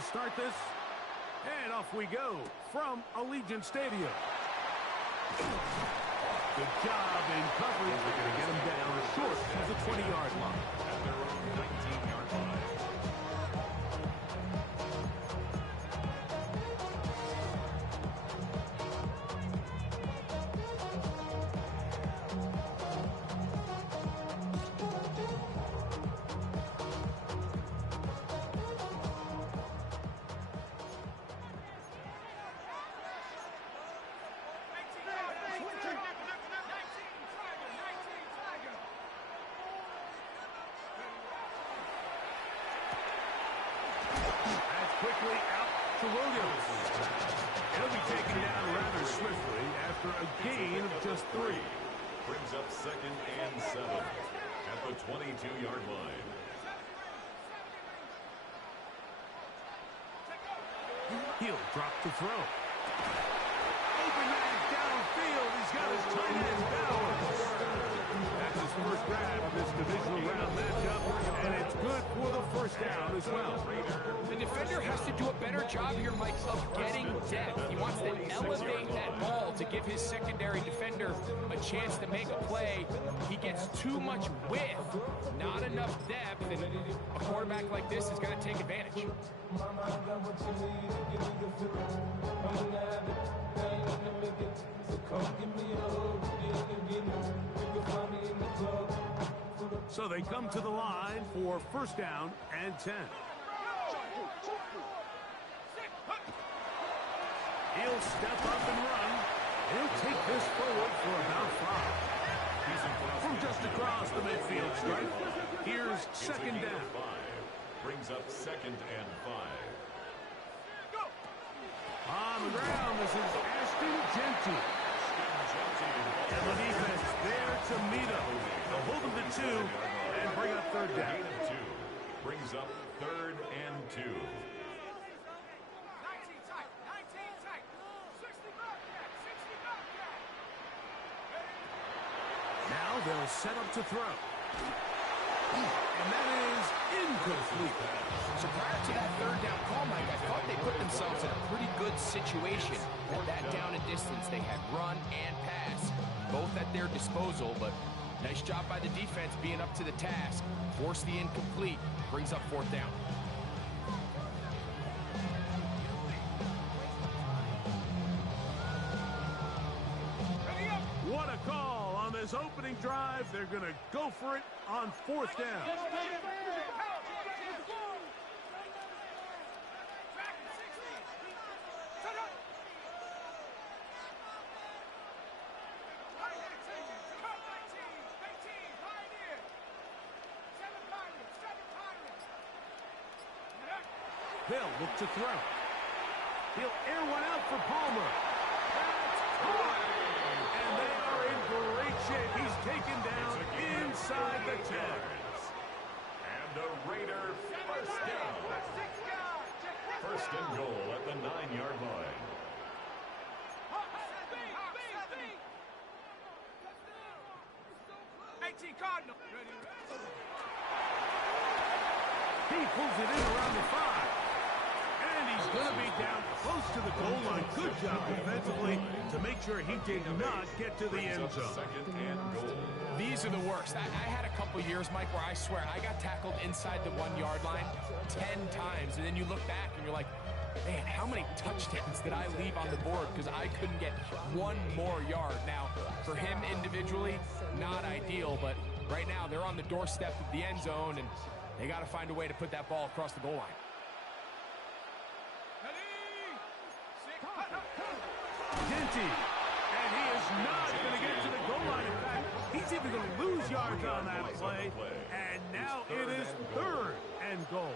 to start this. And off we go from Allegiant Stadium. Good job in coverage. They're going to get him down short of the 20-yard line. At their own 19-yard line. Quickly out to Williams. He'll be taken down rather swiftly after a gain of just 3. Brings up 2nd and 7 at the 22-yard line. He'll drop to throw. Open man downfield. He's got his tight end down. That's his first grab of this divisional round matchup, and it's good for the first down as well. The defender has to do a better job here, Mike, of getting depth. He wants to elevate that ball to give his secondary defender a chance to make a play. He gets too much width, not enough depth, and a quarterback like this has got to take advantage. So they come to the line for first down and 10. He'll step up and run. He'll take this forward for about 5. From just across the midfield stripe, here's second down. Brings up 2nd and 5. On the ground, this is Ashton Genty. And the defense there to meet him. They'll hold him to 2 and bring up third down. Gain of 2. Brings up 3rd and 2. Now they'll set up to throw. And that is incomplete. So prior to that third down call, Mike, I thought they put themselves in a pretty good situation. At that down and distance, they had run and pass, both at their disposal, but nice job by the defense being up to the task. Force the incomplete, brings up 4th down. What a call on this opening drive. They're going to go for it on 4th down. They'll look to throw. He'll air one out for Palmer. That's caught. And they are in great shape. He's taken down inside the 10. And a Raider first down. First and goal at the 9-yard line. He pulls it in around the 5. And he's going to be down close to the goal line. Good job defensively to make sure he did not get to the end zone. 2nd and goal. These are the worst. I had a couple years, Mike, where I swear I got tackled inside the 1-yard line 10 times, and then you look back and you're like, man, how many touchdowns did I leave on the board because I couldn't get one more yard? Now, for him individually, not ideal, but right now they're on the doorstep of the end zone, and they got to find a way to put that ball across the goal line. Genty, and he is not going to get to the goal line. In fact, he's even going to lose yards on that play. And now it is 3rd and goal.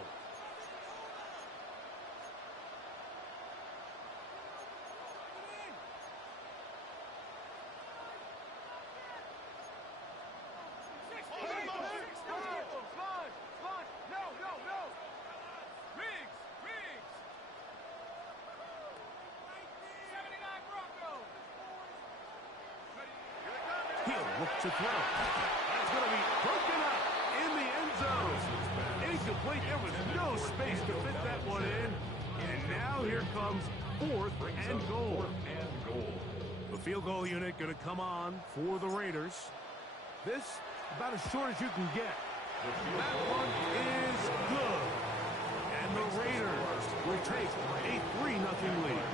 He'll look to throw. That's going to be broken up in the end zone. incomplete. There was no space to fit that one in. And now here comes 4th and goal. The field goal unit going to come on for the Raiders. This about as short as you can get. That one is good. And the Raiders will take a 3-0 lead.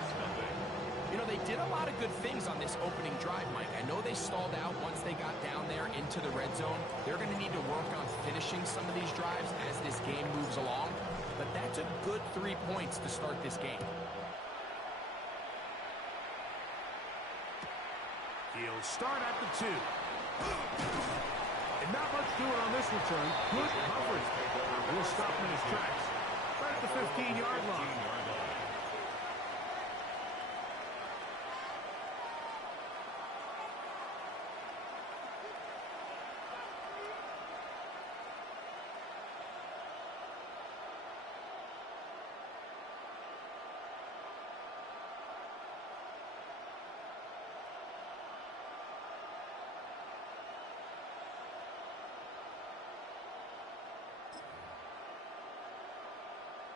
You know, they did a lot of good things on this opening drive, Mike. I know they stalled out once they got down there into the red zone. They're going to need to work on finishing some of these drives as this game moves along. But that's a good 3 points to start this game. He'll start at the 2. And not much doing on this return. Good coverage. We'll stop him in his tracks. Right at the 15-yard line.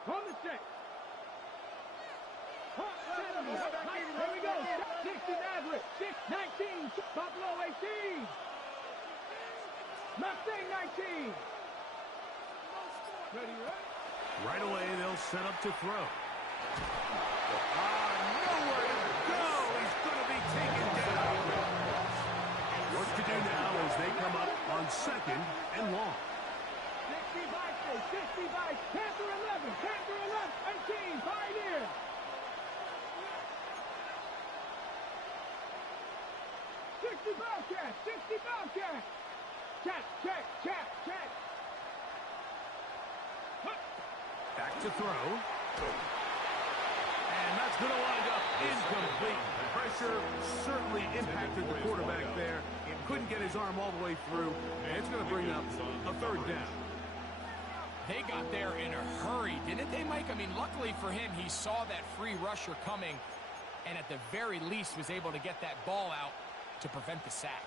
On the check. Here we go. 6 is Nazareth. 6-19. Buffalo 18. Mustang 19. Ready, right? Right away, they'll set up to throw. Nowhere to go. He's going to be taken down. Work to do now as they come up on 2nd and long. 60 by Panther 11, 18, Pioneer. 60 Bobcat, 60 Bobcat. Check. Back to throw. And that's going to wind up incomplete. Pressure certainly impacted the quarterback there. Couldn't get his arm all the way through. And it's going to bring up a 3rd down. They got there in a hurry, didn't they, Mike? I mean, luckily for him, he saw that free rusher coming and at the very least was able to get that ball out to prevent the sack.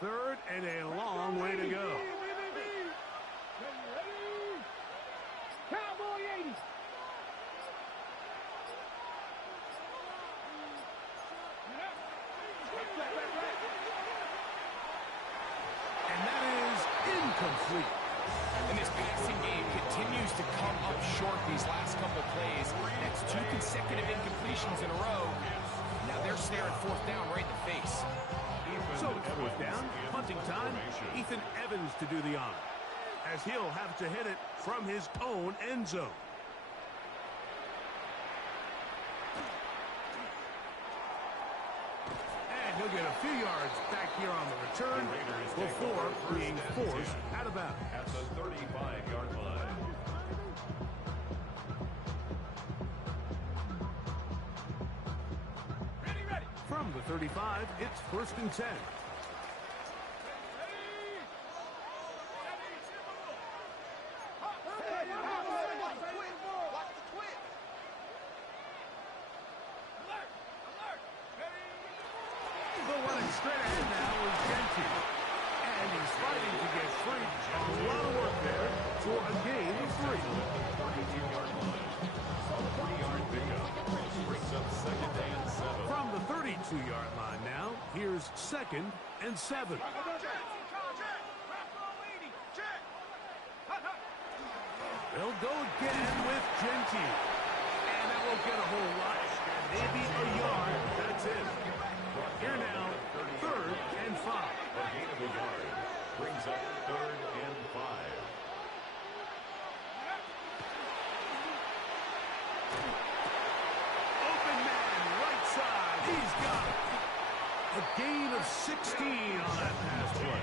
Third and a long way to go. Ready. Cowboy 80. And that is incomplete. And this passing game continues to come up short these last couple plays. That's 2 consecutive incompletions in a row. Now they're staring 4th down right in the face. So it's 4th down, punting time. Ethan Evans to do the honor, as he'll have to hit it from his own end zone. And he'll get a few yards back here on the return before being forced out of bounds. At the 35-yard line. From the 35, it's 1st and 10. Straight ahead now is Genty. And he's fighting to get free. A lot of work there for a gain of 3. 32-yard line. 3-yard pickup. Brings up 2nd and 7. From the 32-yard line now, here's 2nd and 7. They'll go again with Genty. And that won't get a whole lot. Maybe a yard. That's it. Here now, 3rd and 5. A gain of a yard brings up 3rd and 5. Open man, right side. He's got it. A gain of 16 on that pass play.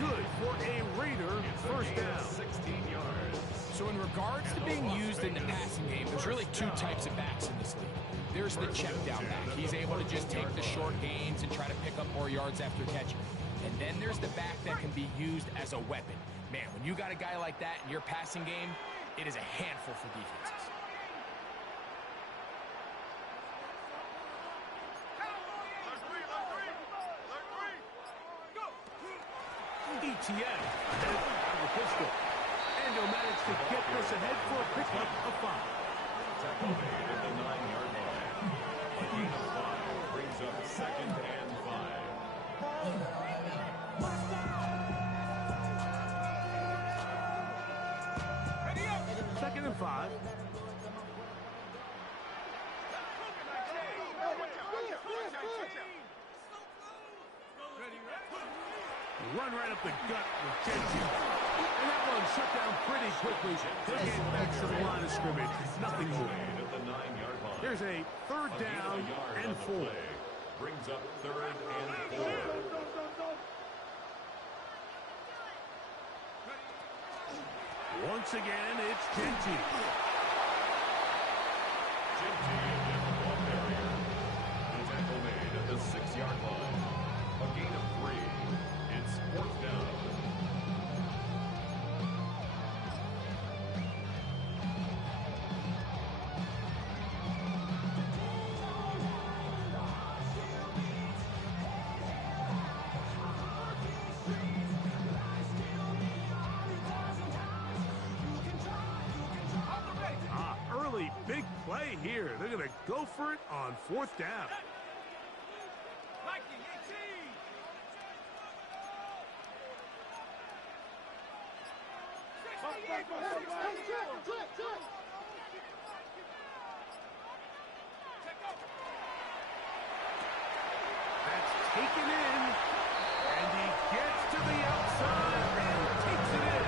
Good for a Raider 1st down. 16 yards. So in regards to being used in the passing game, there's really 2 types of backs in this league. There's the check down back. He's able to just take the short gains and try to pick up more yards after catch. And then there's the back that can be used as a weapon. Man, when you got a guy like that in your passing game, it is a handful for defenses. ETN ahead of the pistol. And he'll manage to get this ahead for a pickup of 5. Tackle made at the 9-yard line. A gain of 5 brings up 2nd and 5. Second and 5. Run right up the gut with Genji. And that one shut down pretty quickly. He'll get back to the line of scrimmage. Nothing more. At the 9-yard line. There's a third down and 4. Brings up 3rd and 4. Once again, it's Genji. Genji against the ball carrier. The tackle made at the 6-yard line. A gain of 3. It's 4th down. Early big play here. They're going to go for it on 4th down. That's taken in, and he gets to the outside and takes it in.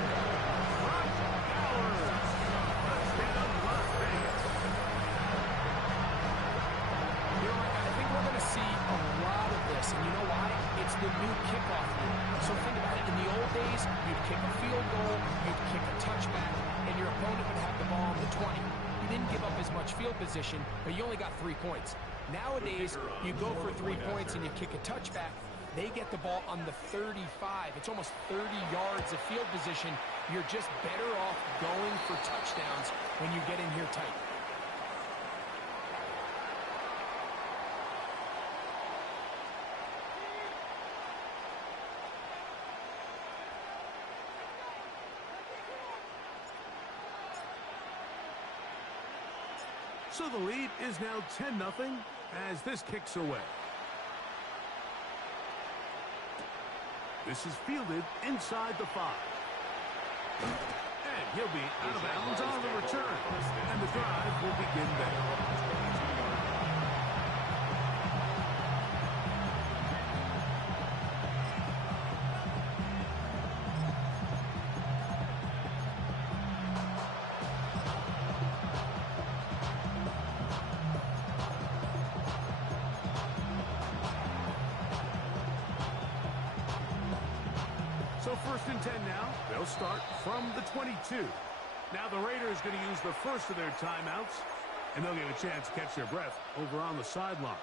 Rush Bowers. Touchdown, Las Vegas. You know, I think we're going to see a lot of this, and you know why? It's the new kickoff rule. So think about it. In the old days, you'd kick a field goal, you'd kick a touchback, and your opponent would have the ball on the 20. You didn't give up as much field position, but you only got 3 points. Nowadays, you go for 3 points and you kick a touchback. They get the ball on the 35. It's almost 30 yards of field position. You're just better off going for touchdowns when you get in here tight. So the lead is now 10-0 as this kicks away. This is fielded inside the 5. And he'll be out of bounds on the return. And the drive will begin there. So 1st and 10 now. They'll start from the 22. Now the Raiders going to use the first of their timeouts, and they'll get a chance to catch their breath over on the sideline.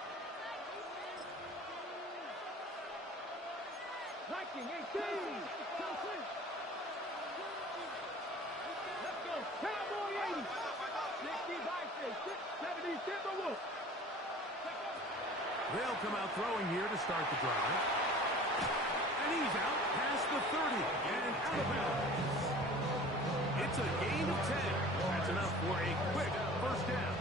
Viking 18. Let's go. Cowboy 80. 65, 70, Timberwolves. They'll come out throwing here to start the drive. And he's out past the 30 and out of bounds. It's a gain of 10. That's enough for a quick 1st down.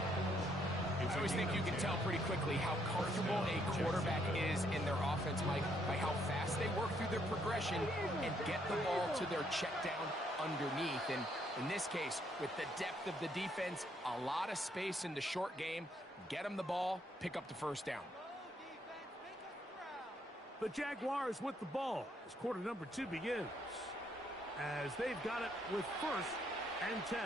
I always think you can tell pretty quickly how comfortable a quarterback is in their offense, Mike, by how fast they work through their progression and get the ball to their check down underneath. And in this case, with the depth of the defense, a lot of space in the short game, get them the ball, pick up the 1st down. The Jaguars with the ball as quarter number 2 begins, as they've got it with 1st and 10.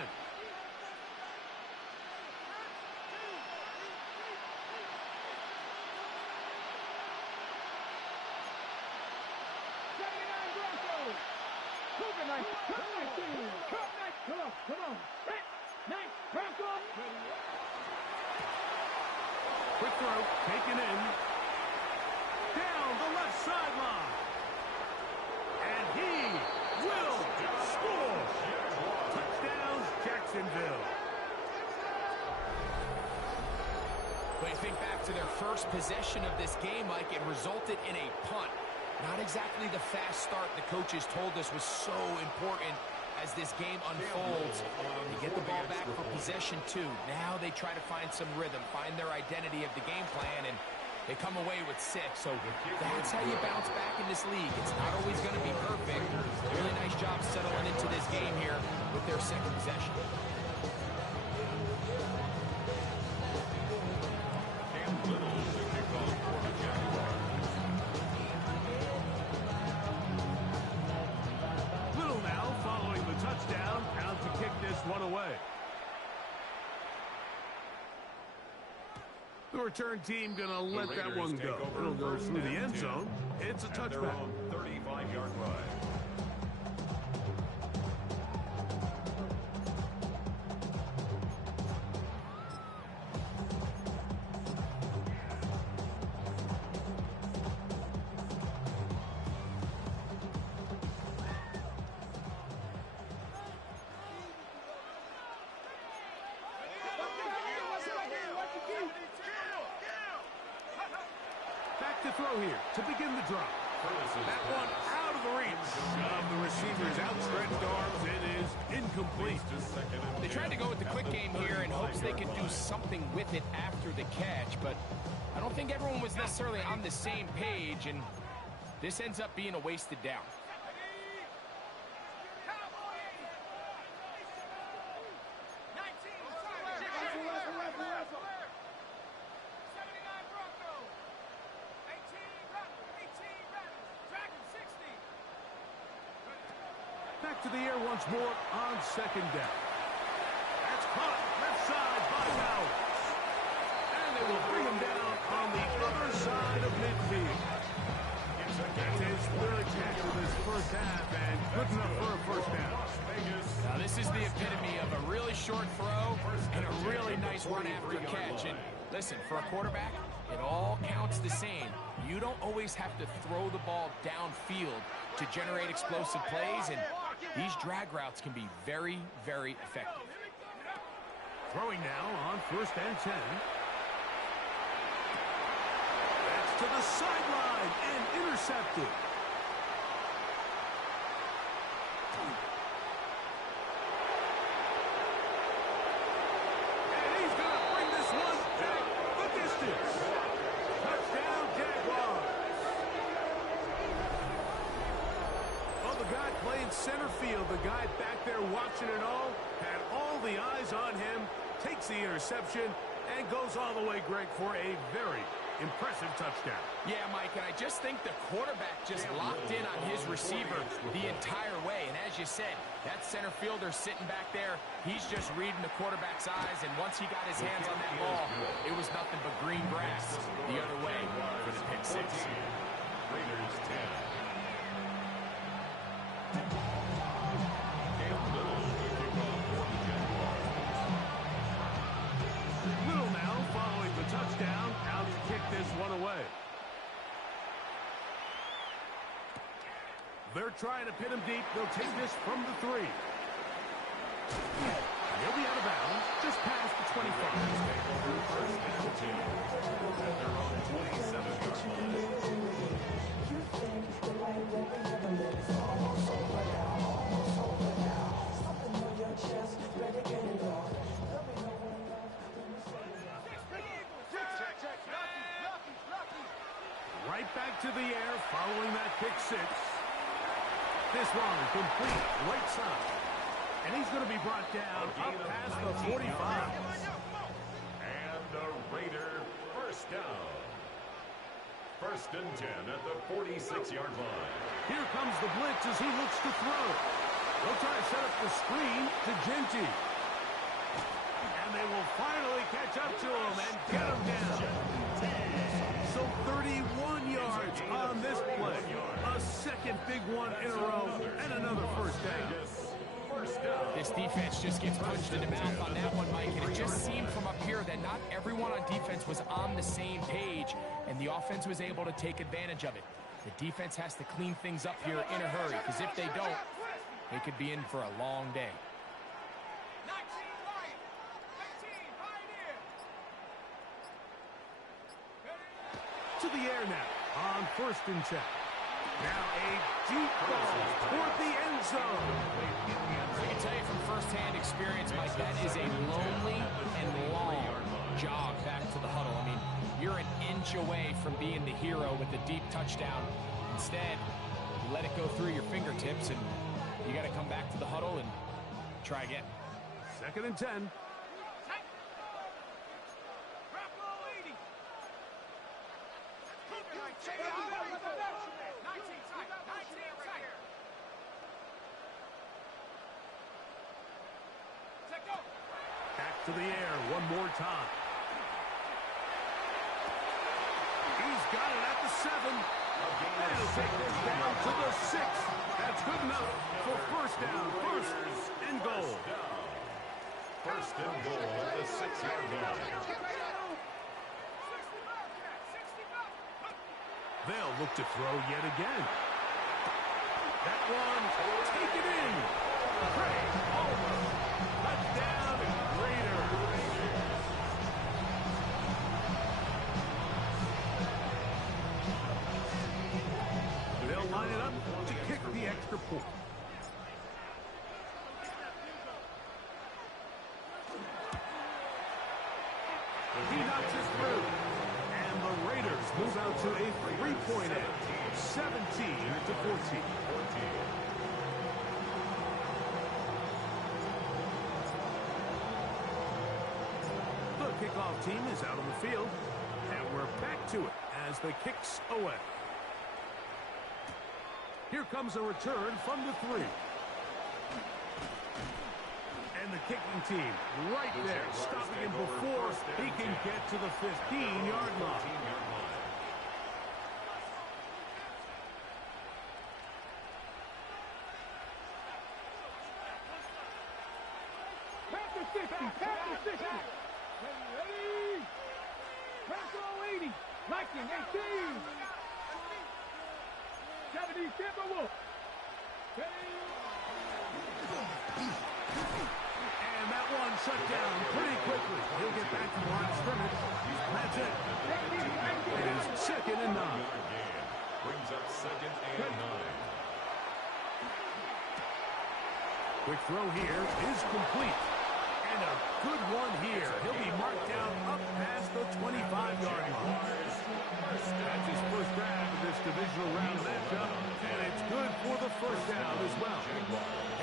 throw, taken in. Down the left sideline. And he will score. Touchdown, Jacksonville. But you think back to their first possession of this game, Mike, it resulted in a punt. Not exactly the fast start the coaches told us was so important as this game unfolds. They get the ball back for possession two. Now they try to find some rhythm, find their identity of the game plan, and they come away with 6. So that's how you bounce back in this league. It's not always going to be perfect. Really nice job settling into this game here with their second possession. One away. The return team gonna let that one go. It'll go through the end zone. It's a touchback. 35-yard line. To throw here to begin the drop. That one out of the reach of the receiver's outstretched arms. It is incomplete. They tried to go with the quick game here in hopes they could do something with it after the catch, but I don't think everyone was necessarily on the same page, and this ends up being a wasted down. Back to the air once more on second down. That's caught left side by Bowers. And they will bring him down on the other side of midfield. That's his third catch of this first half, and good enough for a first down. Now this is the epitome of a really short throw and a really nice run after catch. And listen, for a quarterback, it all counts the same. You don't always have to throw the ball downfield to generate explosive plays, and these drag routes can be very, very effective. Throwing now on 1st and 10. That's to the sideline and intercepted. And he's going to bring this one back the distance. Touchdown, Jaguars. Well, the guy playing center field, the guy back there watching it all, had all the eyes on him, takes the interception, and goes all the way, Greg, for a very impressive touchdown. Yeah, Mike, and I just think the quarterback just locked in on his receiver the entire way. And as you said, that center fielder sitting back there, he's just reading the quarterback's eyes, and once he got his hands on that ball, it was nothing but green grass the other way for the pick six. Raiders 10. Little now following the touchdown, out to kick this one away. They're trying to pin him deep. They'll take this from the 3. He'll be out of bounds, just past the 25. Right back to the air following that pick 6. This one complete right side. And he's going to be brought down up past the 45. And the Raider first down. 1st and 10 at the 46-yard line. Here comes the blitz as he looks to throw. They'll try to set up the screen to Genty. And they will finally catch up to him and get him down. So 31 yards on this play. A second big one in a row and another first down. First down. This defense just gets punched in the mouth on that one, Mike, and it just seemed from up here that not everyone on defense was on the same page, and the offense was able to take advantage of it. The defense has to clean things up here in a hurry, because if they don't, they could be in for a long day. To the air now on 1st and 10. Now a deep ball toward the end zone. I can tell you from firsthand experience, Mike, that is a lonely and long jog back to the huddle. I mean, you're an inch away from being the hero with a deep touchdown. Instead, you let it go through your fingertips, and you got to come back to the huddle and try again. 2nd and 10. Back to the air one more time. He's got it at the 7. They'll take this down to the 6. That's good enough for 1st down. 1st and goal. 1st and goal at the 6-yard line. They'll look to throw yet again. That one, take it in. Craig over. Touchdown, Raiders. They'll line it up to kick the extra point. He knocks it through. And the Raiders move out to a 3-point edge, 17-14. The kickoff team is out on the field, and we're back to it as the kicks away. Here comes a return from the 3. And the kicking team right there, stopping him before he can get to the 15-yard line. Pass to 60. Pass to 60. Ready. Pass to 80. Liking 18. 70 Timberwolf. And that one shut down pretty quickly. He'll get back to the line of scrimmage. That's it. It is 2nd and 9. Brings up 2nd and 9. Quick throw here is complete. And a good one here. He'll be marked down up past the 25-yard line. That's his first grab of this divisional round matchup, and it's good for the 1st down as well.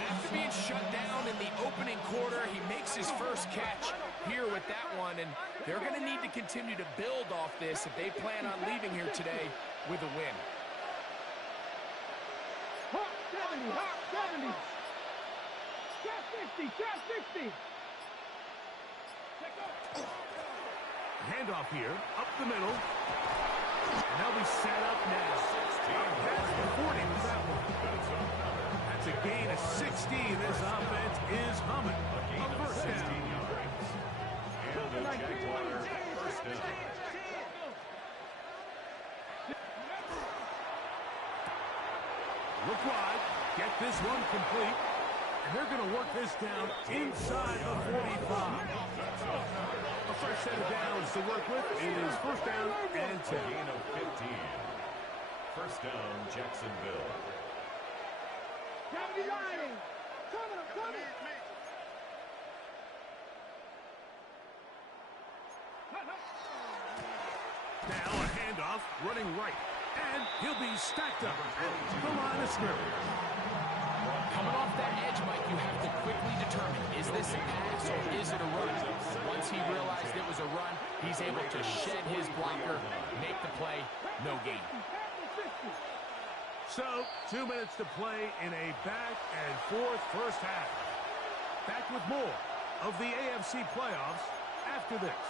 After being shut down in the opening quarter, he makes his first catch here with that one, and they're going to need to continue to build off this if they plan on leaving here today with a win. Hawk 70. Hawk 70. Shot 60. Shot 60. Handoff here, up the middle. And they'll be set up now. Past the 40 with that one. That's a gain of 16. This offense is humming. A 1st down. And the Jaguars at 1st down. Look wide. Get this one complete. And they're going to work this down inside the 45. A fresh set of downs to work with. It is 1st down and 10. Gain of 15. 1st down, Jacksonville. 70 riding. Coming. Now a handoff, running right. And he'll be stacked up at the line of scrimmage. Coming off that edge, Mike, you have to quickly determine, is this a pass or is it a run? Once he realized it was a run, he's able to shed his blocker, make the play, no gain. So, 2 minutes to play in a back-and-forth 1st half. Back with more of the AFC playoffs after this.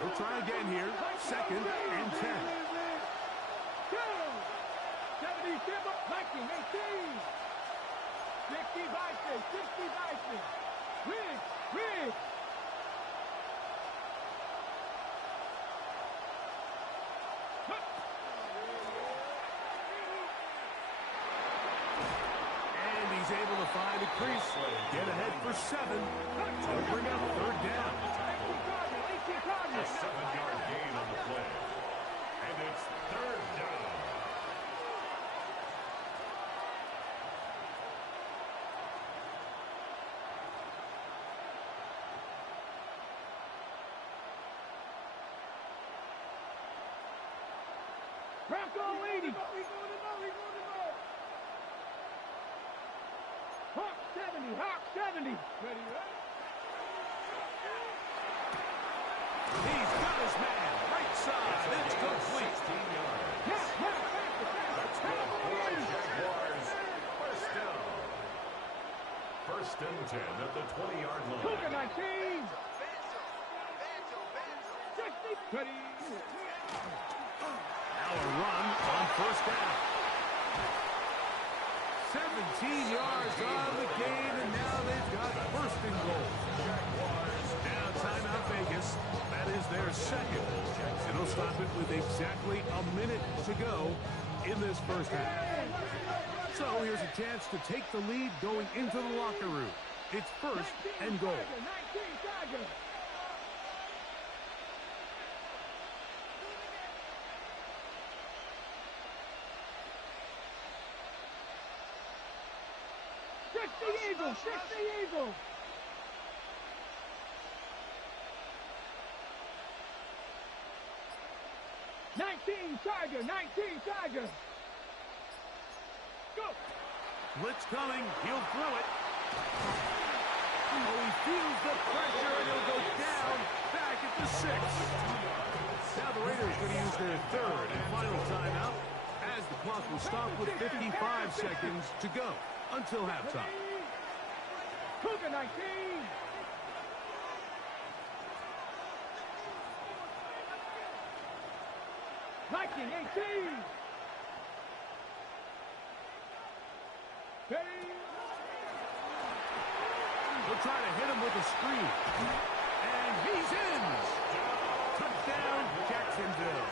We'll try again here. 2nd and 10. Timber. Liking 18. 60 Bison. 60 Bison. Win. And he's able to find a crease. Get ahead for 7. To bring up third down. A 7-yard gain on the play. And it's third down. Bronco 80. Hawk 70. Hawk 70. Ready? He's got his man. Right side. It's complete. 16 yards. That's good for the Jaguars. First down. First and 10 at the 20-yard line. Cougar 19. 60. Ready? Now a run on first down. 17 yards on the gain, and now they've got first and goal. Now timeout Vegas. That is their second. It'll stop it with exactly a minute to go in this first half. So here's a chance to take the lead going into the locker room. It's first and goal. 19 Tiger. Eagles, 60 Eagles. Tiger, 19 Tiger. Go. Blitz coming. He'll throw it. Oh, he feels the pressure, and he'll go down back at the 6. Now the Raiders going to use their third and final timeout as the clock will stop with 55 seconds to go until halftime. Cougar 19. Viking 18. They'll try to hit him with a screen. And he's in. Touchdown, Jacksonville.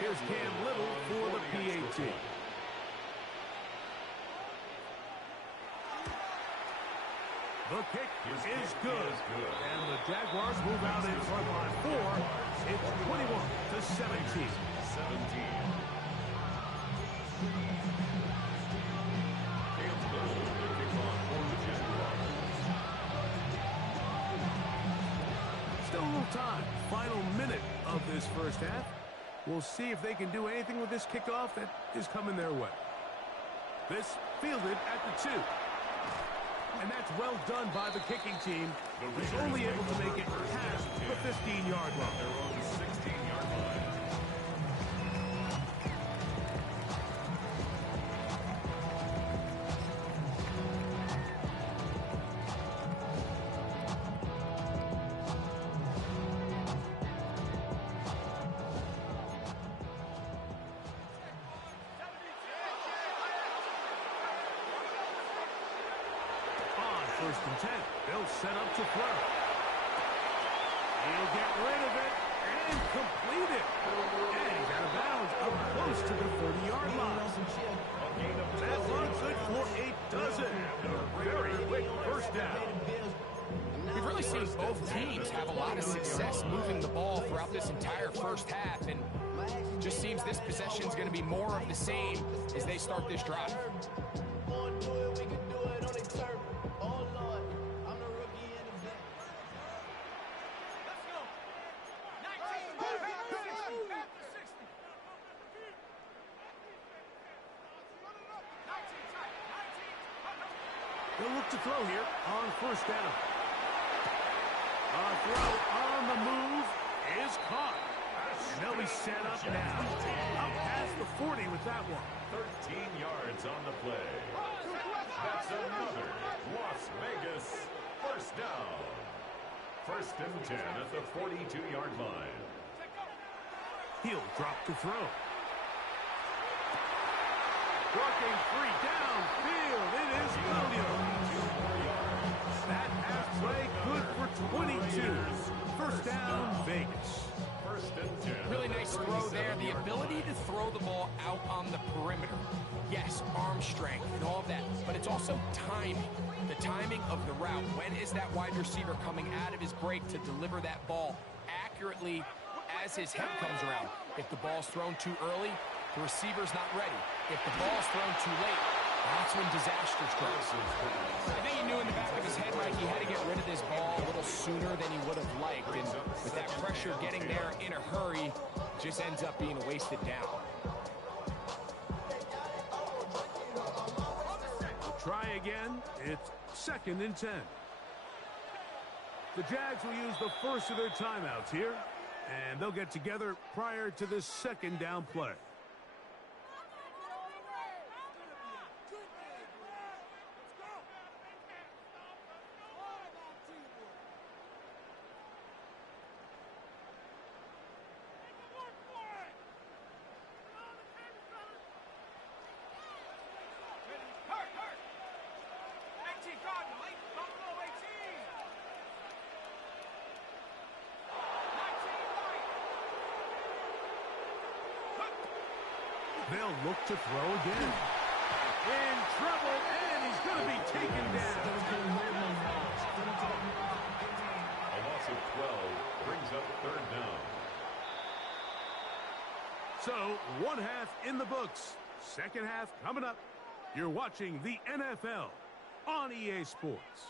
Here's Cam Little for the PAT. The kick is good. And the Jaguars move out in front by 4. It's 21-17. 17. Cam Little with the kickoff for the Jaguars. Still a little time. Final minute of this first half. We'll see if they can do anything with this kickoff that is coming their way. This fielded at the 2. And that's well done by the kicking team. He's only able to make it past the 15-yard line. They're on the 16-yard line. First and 10. They'll set up to throw. He'll get rid of it and complete it. And he's out of bounds up close to the 30-yard line. That run good for a dozen. A very quick first down. We've really seen both teams have a lot of success moving the ball throughout this entire first half, and just seems this possession is going to be more of the same as they start this drive. They'll look to throw here on first down. A throw on the move is caught. And they'll be set up now. Up past the 40 with that one. 13 yards on the play. That's another Las Vegas first down. First and 10 at the 42-yard line. He'll drop to throw. Working free downfield. It is Williams. That half play good for 22. First down, Vegas. First and 10. Really nice throw there. The ability to throw the ball out on the perimeter. Yes, arm strength and all of that, but it's also timing. The timing of the route. When is that wide receiver coming out of his break to deliver that ball accurately as his head comes around? If the ball's thrown too early, the receiver's not ready. If the ball's thrown too late, that's when disaster strikes. I think he knew in the back of his head, Mike, he had to get rid of this ball a little sooner than he would have liked. And with that pressure getting there in a hurry, it just ends up being a wasted down. Try again. It's second and 10. The Jags will use the first of their timeouts here, and they'll get together prior to this second down play. They'll look to throw again. In trouble, and he's going to be taken down. A loss of 12 brings up third down. So, one half in the books. Second half coming up. You're watching the NFL on EA Sports.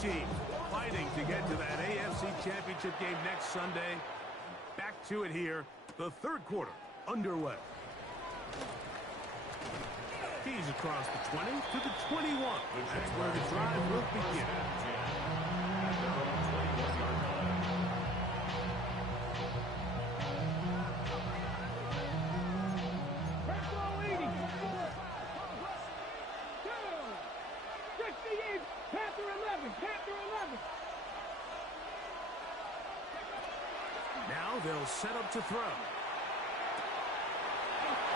Team fighting to get to that AFC Championship game next Sunday. Back to it here. The third quarter underway. He's across the 20 to the 21. That's where the drive will begin. Now they'll set up to throw.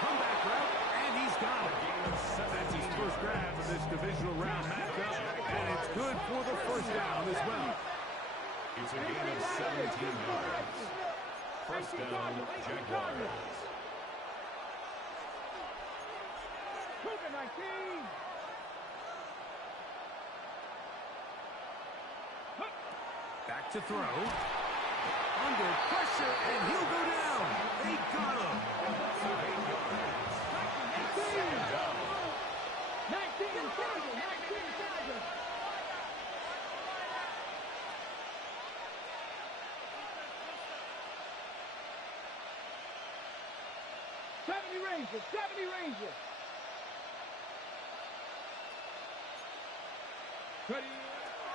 Comeback route, and he's got it. That's his first grab of this divisional round matchup, and it's good for the first down as well. It's a gain of 17 yards. First down, Jaguars. Back to throw. Under pressure, and he'll go down. They got him. 70 Rangers, 70 Rangers.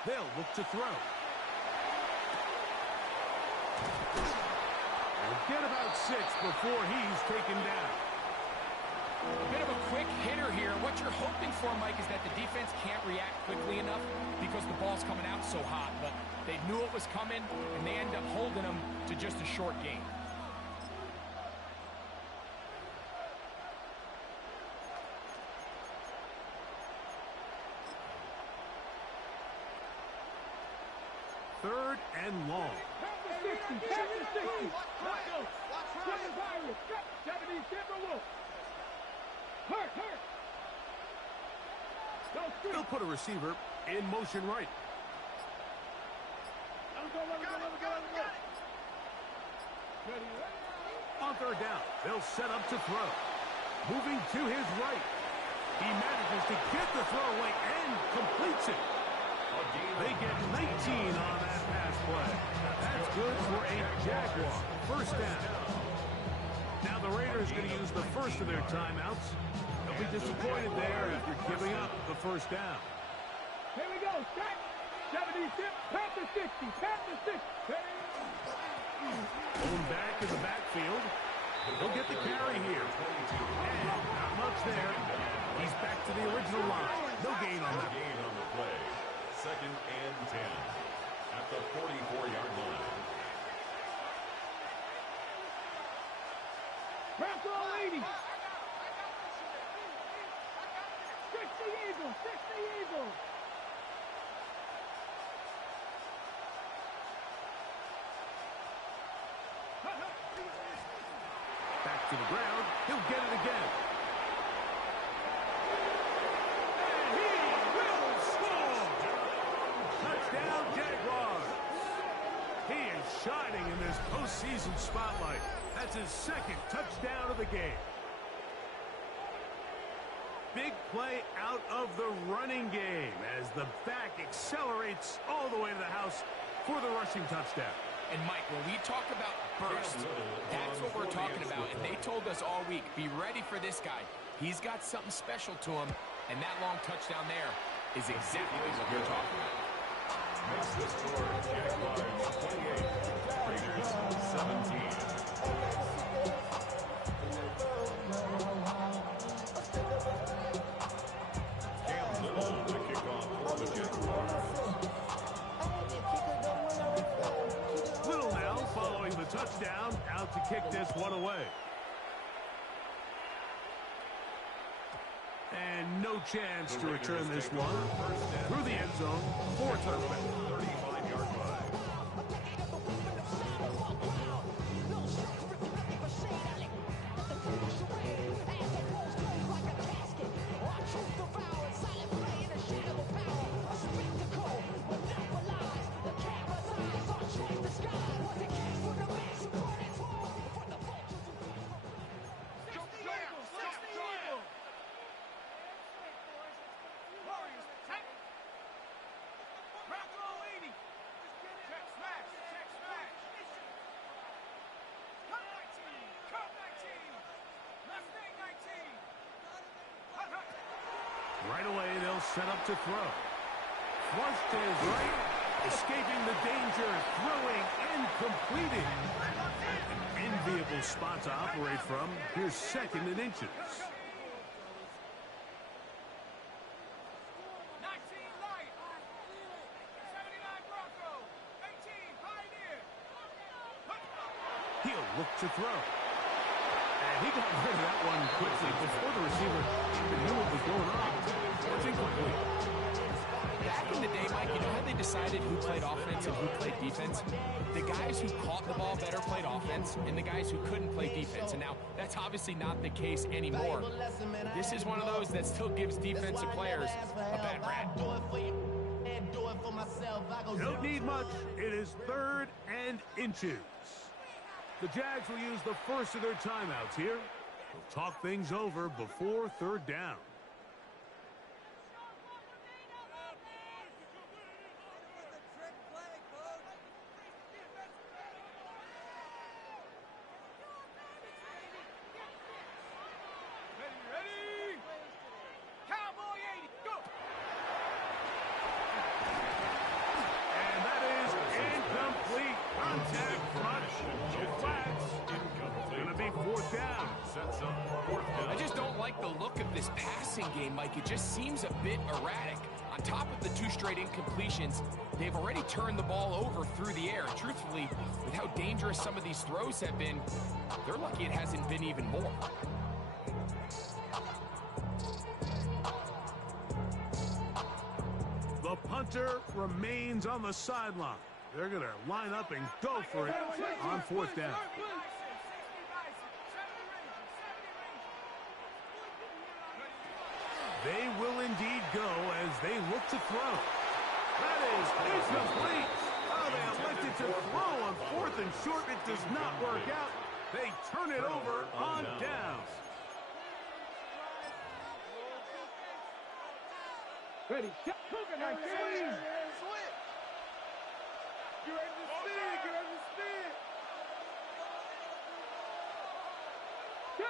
They'll look to throw. They'll get about 6 before he's taken down. A bit of a quick hitter here. What you're hoping for, Mike, is that the defense can't react quickly enough because the ball's coming out so hot. But they knew it was coming, and they end up holding them to just a short game. Third and long. 60, 70, 60. Let's go. 70, Timberwolves. Hurt. They'll put a receiver in motion right. On third down, they'll set up to throw. Moving to his right. He manages to get the throwaway and completes it. They get 19 on that pass play. That's good for a Jaguar. First down. Now the Raiders going to use the first of their timeouts. be disappointed there after giving up the first down. Here we go. Set. 76. Pat the 60. Pat the 60. Going back in the backfield. He'll get the carry here. And not much there. He's back to the original line. No gain on that. Gain on the play. 2nd and 10 at the 44-yard line. Bronco 80. 60 Eagles. 60 Eagles. Back to the ground. He'll get it again. And he will score! Touchdown, Jaguars! He is shining in this postseason spotlight. That's his 2nd touchdown of the game. Big play out of the running game as the back accelerates all the way to the house for the rushing touchdown. And, Mike, when we talk about burst, that's what we're talking about. And they told us all week, be ready for this guy. He's got something special to him, and that long touchdown there is exactly what you're talking about. Makes the score Jaguars 28, Raiders 17. Cam Little, the kickoff for the Jaguars. Little now following the touchdown, out to kick this one away. And no chance to return this one. Through the end zone, 4 touchdowns. 35-yard line. Right away, they'll set up to throw. Flush to his right, escaping the danger, throwing and completing. An enviable spot to operate from. Here's 2nd and inches. 19 Light. 79 Bronco. 18 Pioneer. He'll look to throw. And he got rid of that one quickly before the receiver even knew what was going on. It's incomplete. Back in the day, Mike, you know how they decided who played offense and who played defense? The guys who caught the ball better played offense, and the guys who couldn't play defense. And now, that's obviously not the case anymore. This is one of those that still gives defensive players a bad rap. Don't need much. It is 3rd and inches. The Jags will use the first of their timeouts here. They'll talk things over before 3rd down. Ready? Cowboy 80. Go. And that is incomplete. Contact front. No flags. Going to be 4th down. Sets up 4th down. I just don't like the look of this passing game, Mike. It just seems a bit erratic. On top of the 2 straight incompletions, they've already turned the ball over through the air. Truthfully, with how dangerous some of these throws have been, they're lucky it hasn't been even more. The punter remains on the sideline. They're going to line up and go for it on 4th down. They will indeed go as they look to throw. That is incomplete. Oh, they elected to throw on 4th and short. It does not work out. They turn it over on down. Ready? Cougar 19. Get ready to spin. Get ready to spin. Go.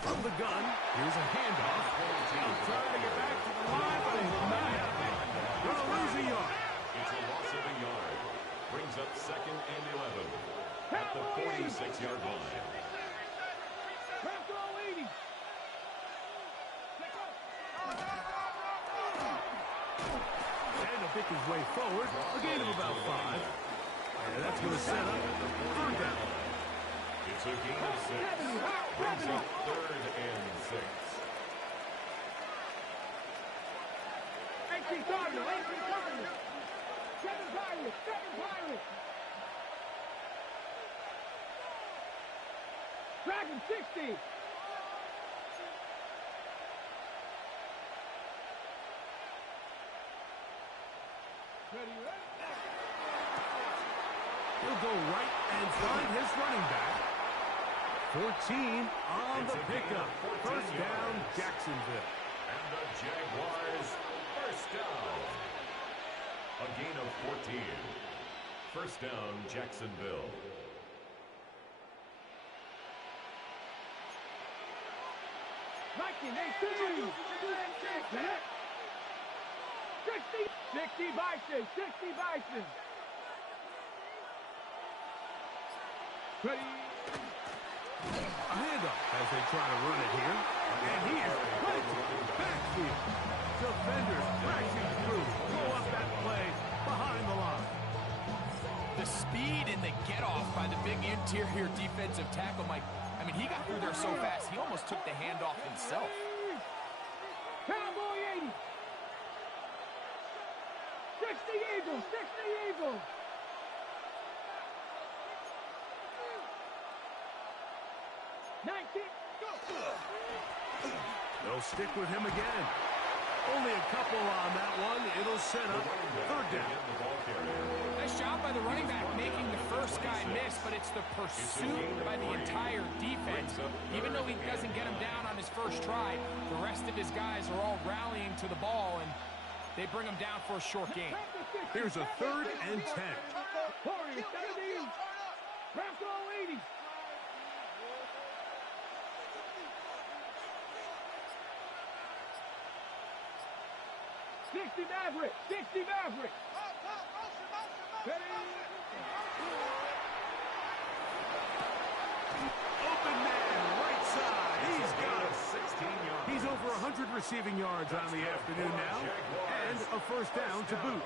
From the gun, here's a handoff. He's trying to get back to the line, but he's not happening. Gonna lose a yard. It's a loss of a yard. Brings up 2nd and 11 at the 46-yard line. Back row 80. And to pick his way forward, a gain of about 5. And that's going to set up 3rd down. It's a gain of 6. Brings up 3rd and 6. 18 Cardinal, 18 Cardinal. 7 Pirates, 7 Pirates. Dragon 60. Ready, ready? He'll go right and find his running back. 14 on the pickup. 1st down, Jacksonville. And the Jaguars, 1st down. A gain of 14. 1st down, Jacksonville. Viking 18. 60 Bison, 60 Bison. Ready? A handoff as they try to run it here. And he is planted backfield. Defenders crashing through. Throw up that play behind the line. The speed and the get-off by the big interior defensive tackle, Mike. I mean, he got through there so fast, he almost took the handoff himself. Cowboy 80. 60 Eagles, 60 Eagles. They'll stick with him again. Only a couple on that one. It'll set up 3rd down. Nice job by the running back making the first guy miss, but it's the pursuit by the entire defense. Even though he doesn't get him down on his first try, the rest of his guys are all rallying to the ball, and they bring him down for a short gain. Here's a 3rd and 10. Warriors 70. Bronco 80. Maverick, 60 Maverick. Ready? Open man, right side. He's got it. 16 yards. He's over 100 receiving yards on the afternoon now. And a 1st down to boot.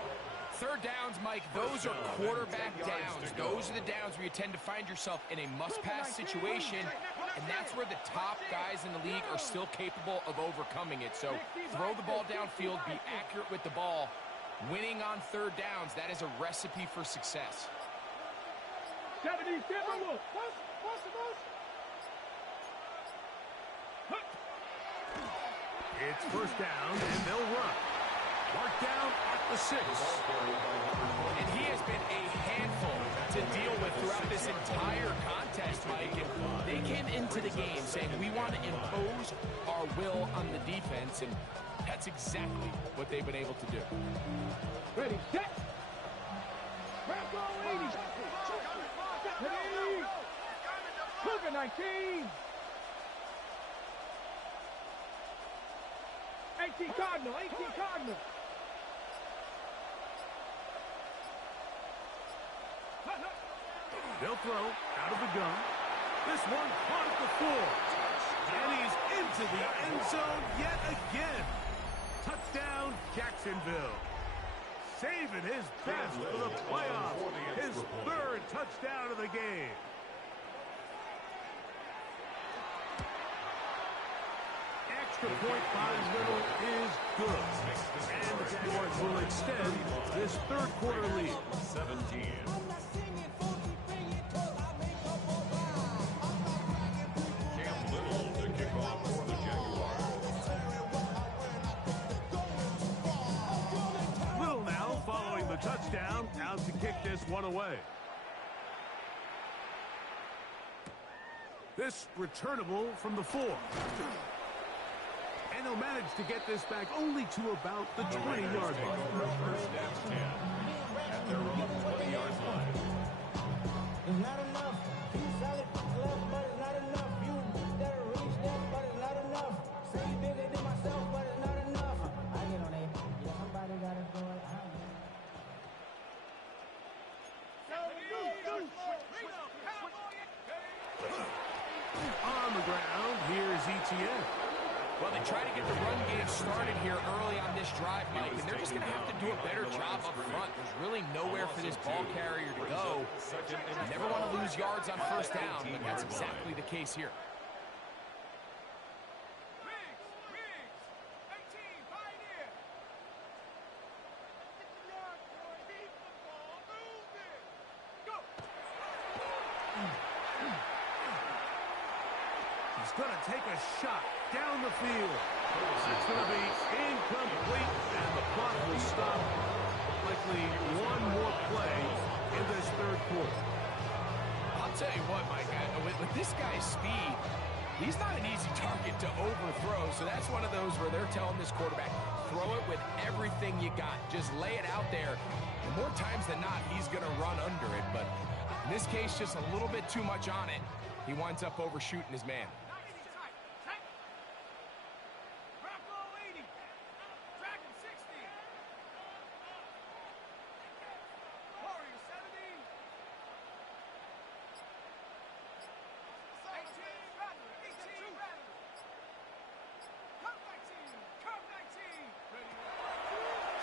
3rd downs, Mike, those are quarterback downs. Those are the downs where you tend to find yourself in a must-pass situation, and that's where the top guys in the league are still capable of overcoming it. So throw the ball downfield, be accurate with the ball. Winning on 3rd downs, that is a recipe for success. 70 Timberwolves. It's 1st down, and they'll run. Mark down at the 6. And he has been a handful to deal with throughout this entire contest, Mike. And they came into the game saying, we want to impose our will on the defense, and that's exactly what they've been able to do. Ready, set. Bronco 80. Ready. Cougar 19. 18 Cardinal, 18 Cardinal. They'll throw out of the gun. This one caught at the 4. And he's into the end zone yet again. Touchdown, Jacksonville. Saving his best for the playoffs. His 3rd touchdown of the game. Extra point by Little is good. And the Jaguars will extend this 3rd quarter lead. 17. Touchdown, out to kick this one away. This returnable from the 4. And they'll manage to get this back only to about the 20-yard line. First down 10 at their own 20-yard line. It's not enough. You solid left, but it's not enough. You gotta reach that BTN. Well, they try to get the run game started here early on this drive, Mike, and they're just going to have to do a better job up front. There's really nowhere for this ball carrier to go. You never want to lose yards on first down, but that's exactly the case here. He's going to take a shot down the field. It's going to be incomplete, and the clock will stop. Likely one more play in this third quarter. I'll tell you what, Mike, with this guy's speed, he's not an easy target to overthrow, so that's one of those where they're telling this quarterback, throw it with everything you got. Just lay it out there. And more times than not, he's going to run under it, but in this case, just a little bit too much on it. He winds up overshooting his man.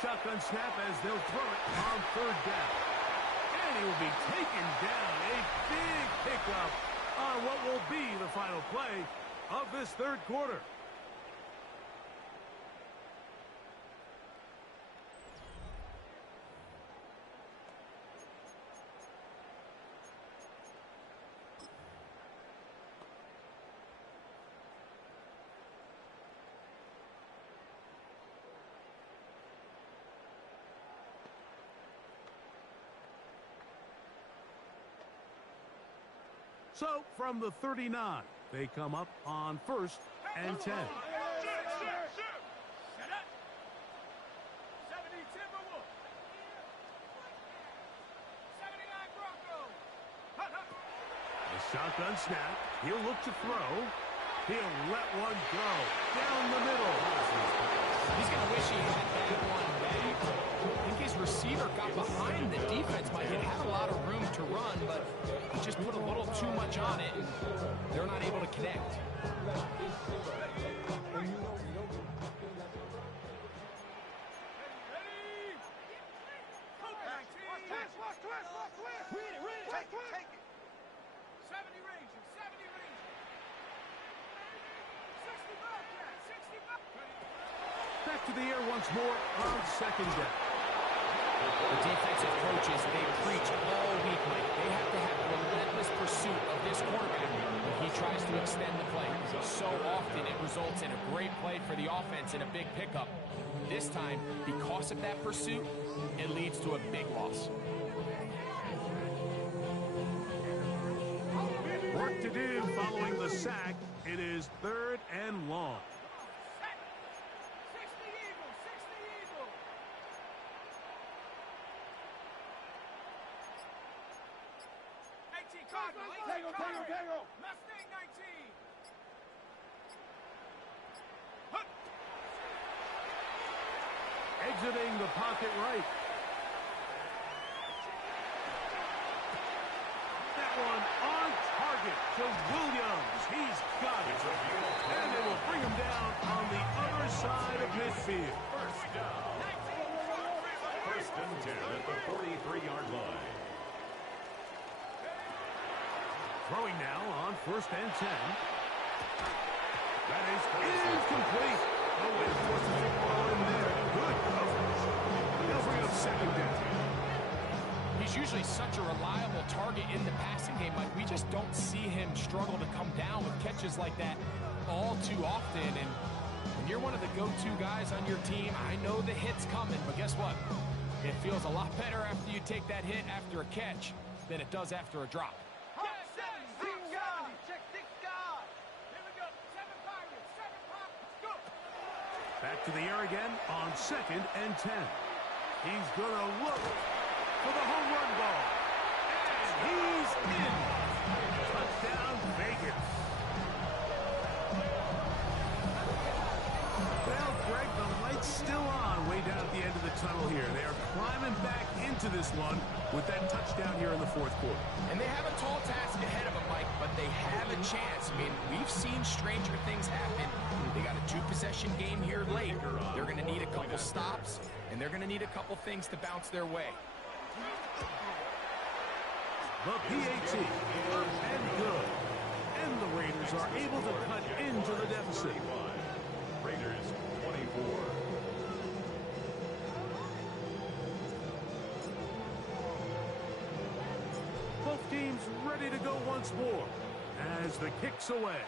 Shotgun snap as they'll throw it on third down. And he will be taken down. A big pickup on what will be the final play of this third quarter. So, from the 39, they come up on 1st and 10. A shotgun snap. He'll look to throw. He'll let one go down the middle. He's going to wish he had that one back. I think his receiver got behind the defense. Mike, it had a lot of room to run, but he just put a little too much on it, and they're not able to connect. Back to the air once more on second down. The defensive coaches, they preach all week, Mike. They have to have relentless pursuit of this quarterback when he tries to extend the play. So often it results in a great play for the offense and a big pickup. This time, because of that pursuit, it leads to a big loss. Work to do following the sack. It is 3rd and long. Mustang 19. Exiting the pocket right. That one on target to Williams. He's got it. And they will bring him down on the other side of midfield. First down. 1st and 10 at the 43-yard line. Throwing now on 1st and 10. That is incomplete. No way to force the ball in there. Good coverage. They'll bring up 2nd down. He's usually such a reliable target in the passing game, Mike. We just don't see him struggle to come down with catches like that all too often. And when you're one of the go-to guys on your team, I know the hit's coming, but guess what? It feels a lot better after you take that hit after a catch than it does after a drop. Back to the air again on 2nd and 10. He's going to look for the home run ball. And he's in. Touchdown, Vegas. Well, Greg, the light's still on way down at the end of the tunnel here. They are climbing back into this one with that touchdown here in the fourth quarter. And they have a tall task ahead of them, Mike, but they have a chance. I mean, we've seen stranger things happen. They got a two-possession game here late. They're going to need a couple stops, and they're going to need a couple things to bounce their way. The PAT, up and good. And the Raiders are able to cut into the deficit. Raiders 24. Both teams ready to go once more as the kick's away.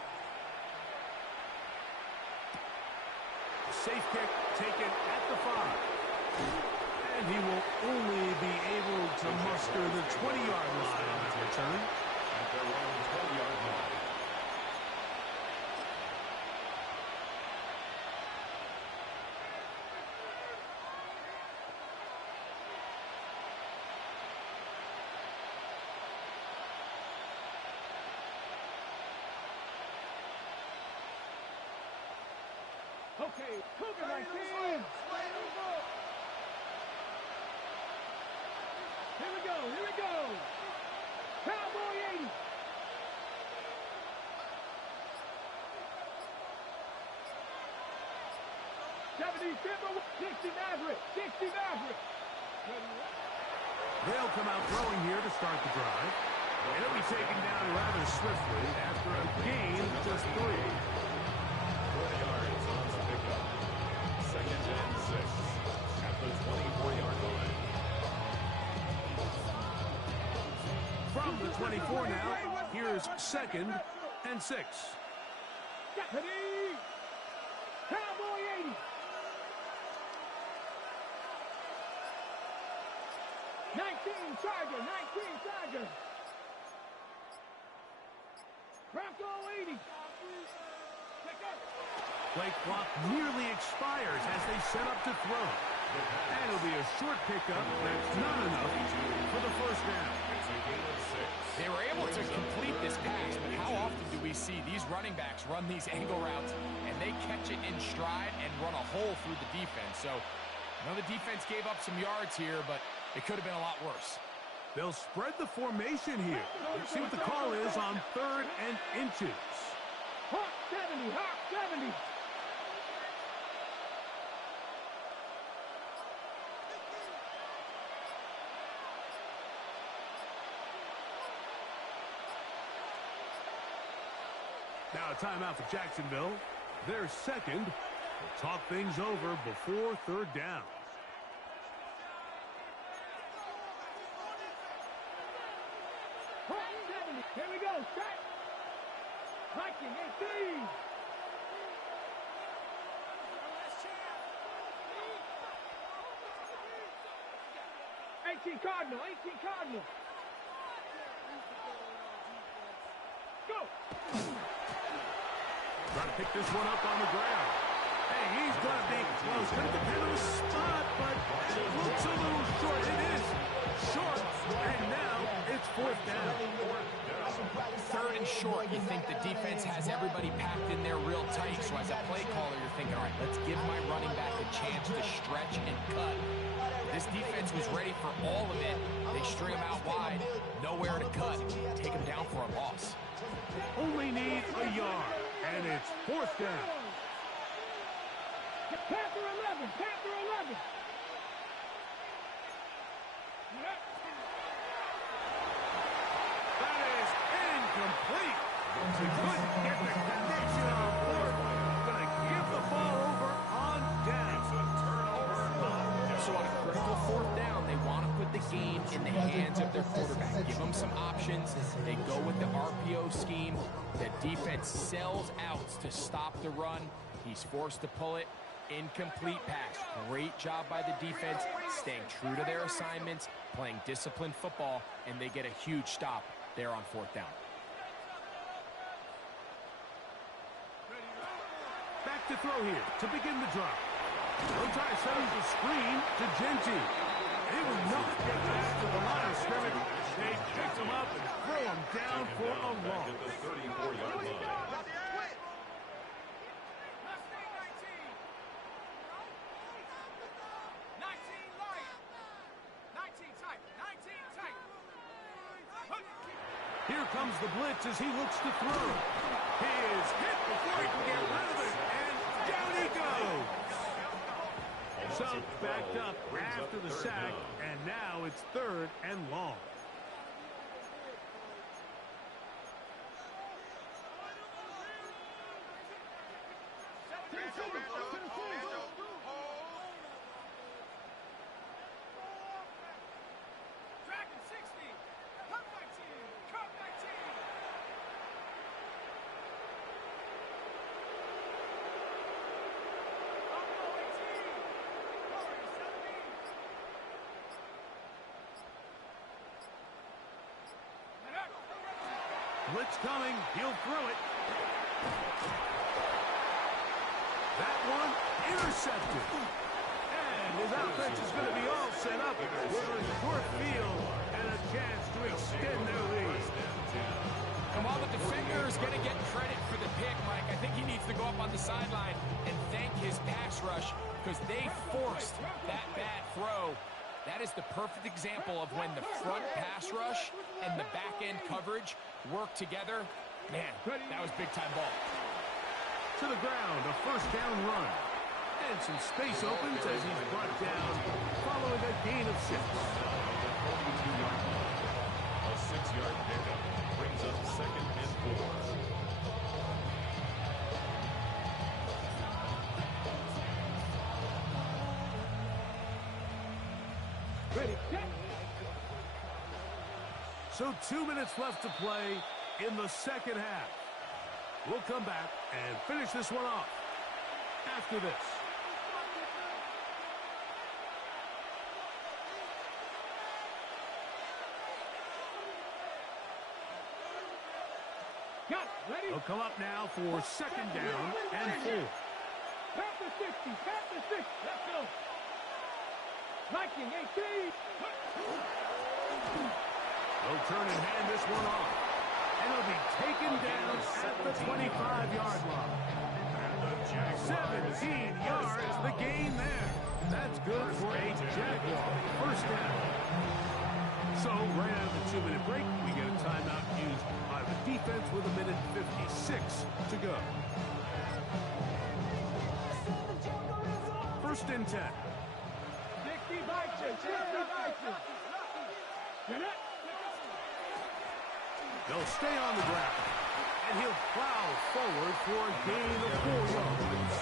Safe kick taken at the 5. And he will only be able to muster the 20-yard line on that return. At their own 20-yard line. Okay, Cougar 19. Here we go, here we go. Cowboy 80. Timber, 60 Maverick, 60 Maverick. They'll come out throwing here to start the drive. And it'll be taken down rather swiftly after a gain of just 3. 4 yards on the pickup. 2nd and 6 at the 24-yard line. From the 24 now, here's 2nd and 6. Ready? Cowboy 80. 19 Charger, 19 Charger. Bronco 80. Play clock nearly expires as they set up to throw. And it'll be a short pickup that's not enough for the first down. It's a gain of 6. They were able to complete this pass, but how often do we see these running backs run these angle routes and they catch it in stride and run a hole through the defense? So I know the defense gave up some yards here, but it could have been a lot worse. They'll spread the formation here. See what the call is on 3rd and inches. Hawk 70, Hawk 70. Now a timeout for Jacksonville. They're second. They'll talk things over before 3rd down. Hawk 70. Here we go, set. Viking 18. Cardinal, 18 Cardinal. Go. Trying to pick this one up on the ground. Hey, he's going to be close. Going to depend on the spot, but it looks a little short. It is short, and now it's 4th down. 3rd and short, you think the defense has everybody packed in there real tight. So as a play caller, you're thinking, all right, let's give my running back a chance to stretch and cut. This defense was ready for all of it. They string him out wide, nowhere to cut. Take him down for a loss. Only need a yard, and it's 4th down. Panther 11, Panther 11. That is incomplete. He couldn't get the connection on 4th. Going to give the ball over on down. So on a critical 4th down, they want to put the game in the hands of their quarterback. Give them some options. They go with the RPO scheme. The defense sells outs to stop the run. He's forced to pull it. Incomplete pass. Great job by the defense, staying true to their assignments, playing disciplined football, and they get a huge stop there on 4th down. Back to throw here to begin the drive. Rotai sends the screen to Genty. He will not get back to the line of scrimmage. They pick him up and throw him down for a loss. At the 34-yard line. comes the blitz as he looks to throw. He is hit before he can get rid of it, and down he goes. So backed up after the sack, and now it's 3rd and long. Blitz coming. He'll throw it. That one intercepted. And his offense is going to be all set up with a short field and a chance to extend their lead. Come on, the defender is going to get credit for the pick, Mike. I think he needs to go up on the sideline and thank his pass rush because they forced that bad throw. That is the perfect example of when the front pass rush and the back-end coverage work together. Man, that was big-time ball. To the ground, a first down run. And some space opens as he's brought down following a gain of 6. A 6-yard pickup brings up 2nd and 4. Ready, set. So 2 minutes left to play in the second half. We'll come back and finish this one off after this. Got it. Ready? They'll come up now for 2nd down and 4. Pat the 60. Pat the 60. Let's go. Viking 18. They'll turn and hand this one off. And it'll be taken down at the 25-yard line. 17 yards, the gain there. That's good for a Jaguar first down. So right out of the 2-minute break, we get a timeout used by the defense with 1:56 to go. 1st and 10. 60 Vikings. 60 Vikings. They'll stay on the ground, and he'll plow forward for a gain of 4 yards.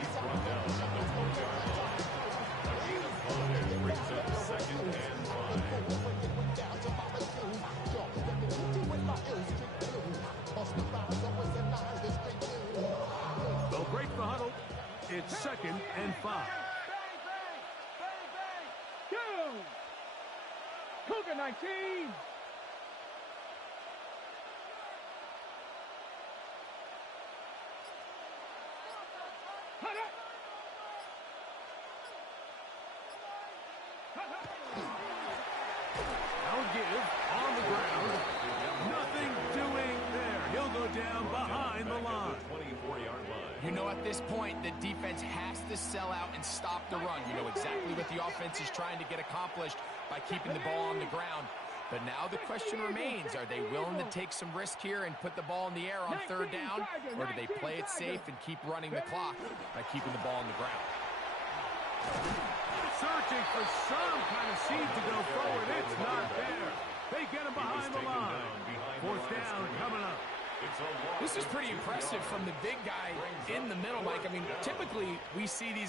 He's brought down at the 1-yard line. A gain of 5 brings up 2nd and 5. They'll break the huddle. It's 2nd and 5. Bang, bang, bang. Go. Cougar 19. I'll give on the ground. Nothing doing there. He'll go down behind the line. 24-yard line. You know, at this point, the defense has to sell out and stop the run. You know exactly what the offense is trying to get accomplished by keeping the ball on the ground. But now the question remains, are they willing to take some risk here and put the ball in the air on 3rd down? Or do they play it safe and keep running the clock by keeping the ball on the ground? Searching for some kind of seed to go forward. It's not there. They get him behind the line. 4th down coming up. This is pretty impressive from the big guy in the middle, Mike. I mean, typically we see these